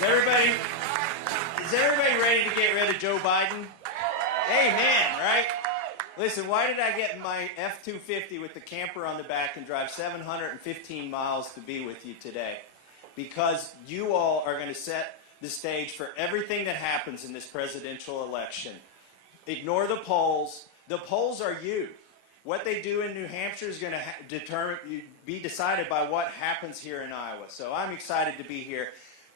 Is everybody ready to get rid of Joe Biden? Amen, right? Listen, why did I get in my F-250 with the camper on the back and drive 715 miles to be with you today? Because you all are going to set the stage for everything that happens in this presidential election. Ignore the polls. The polls are you. What they do in New Hampshire is going to be decided by what happens here in Iowa. So I'm excited to be here.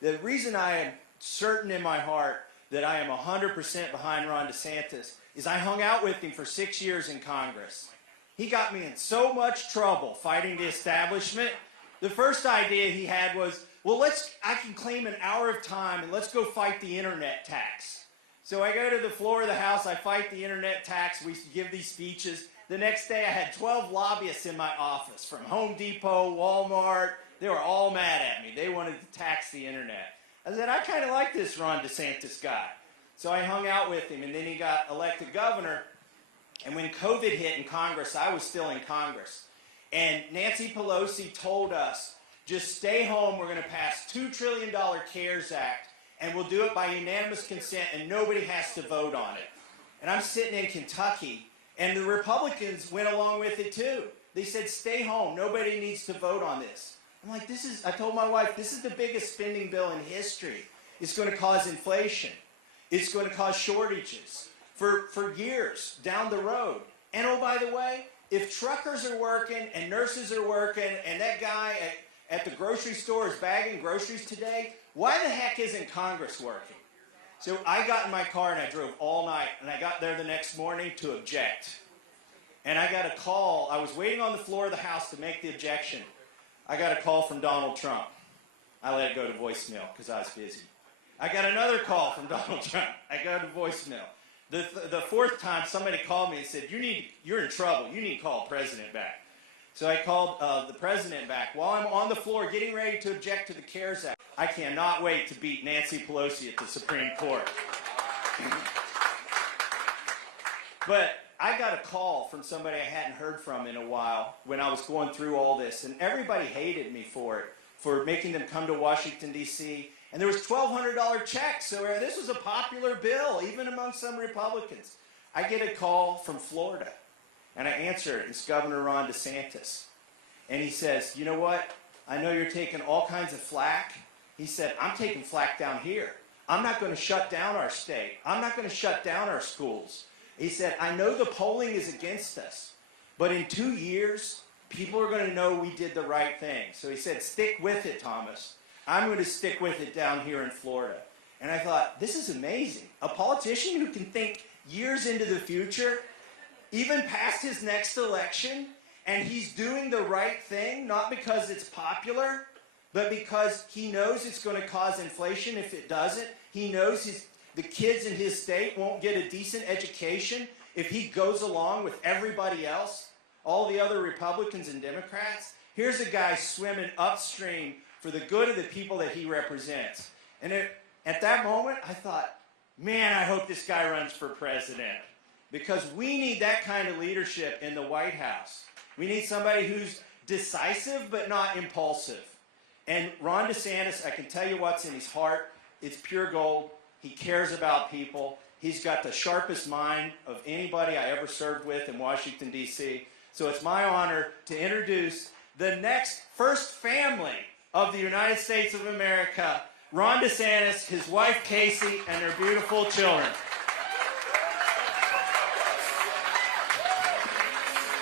The reason I am certain in my heart that I am 100% behind Ron DeSantis is I hung out with him for 6 years in Congress. He got me in so much trouble fighting the establishment. The first idea he had was, well, I can claim an hour of time and let's go fight the internet tax. So I go to the floor of the House, I fight the internet tax, we give these speeches. The next day I had 12 lobbyists in my office from Home Depot, Walmart. They were all mad at me. They wanted to tax the internet. I said, I kind of like this Ron DeSantis guy. So I hung out with him, and then he got elected governor. And when COVID hit in Congress, I was still in Congress. And Nancy Pelosi told us, just stay home. We're going to pass $2 trillion CARES Act, and we'll do it by unanimous consent, and nobody has to vote on it. And I'm sitting in Kentucky, and the Republicans went along with it too. They said, stay home. Nobody needs to vote on this. I'm like, I told my wife, this is the biggest spending bill in history. It's going to cause inflation. It's going to cause shortages for years down the road. And oh, by the way, if truckers are working and nurses are working and that guy at the grocery store is bagging groceries today, why the heck isn't Congress working? So I got in my car and I drove all night, and I got there the next morning to object. And I got a call. I was waiting on the floor of the House to make the objection. I got a call from Donald Trump. I let it go to voicemail because I was busy. I got another call from Donald Trump. I go to voicemail. The fourth time, somebody called me and said, you're in trouble. You need to call the president back. So I called the president back. While I'm on the floor getting ready to object to the CARES Act, I cannot wait to beat Nancy Pelosi at the Supreme Court. But I got a call from somebody I hadn't heard from in a while when I was going through all this, and everybody hated me for it, for making them come to Washington, D.C., and there was $1,200 checks, so this was a popular bill, even among some Republicans. I get a call from Florida, and I answer it. It's Governor Ron DeSantis. And he says, you know what? I know you're taking all kinds of flack. He said, I'm taking flack down here. I'm not going to shut down our state. I'm not going to shut down our schools. He said, I know the polling is against us, but in 2 years, people are going to know we did the right thing. So he said, stick with it, Thomas. I'm going to stick with it down here in Florida. And I thought, this is amazing. A politician who can think years into the future, even past his next election, and he's doing the right thing, not because it's popular, but because he knows it's going to cause inflation if it doesn't. He knows the kids in his state won't get a decent education if he goes along with everybody else, all the other Republicans and Democrats. Here's a guy swimming upstream for the good of the people that he represents. And at that moment, I thought, man, I hope this guy runs for president, because we need that kind of leadership in the White House. We need somebody who's decisive but not impulsive. And Ron DeSantis, I can tell you what's in his heart. It's pure gold. He cares about people. He's got the sharpest mind of anybody I ever served with in Washington, D.C. So it's my honor to introduce the next first family of the United States of America, Ron DeSantis, his wife Casey, and their beautiful children.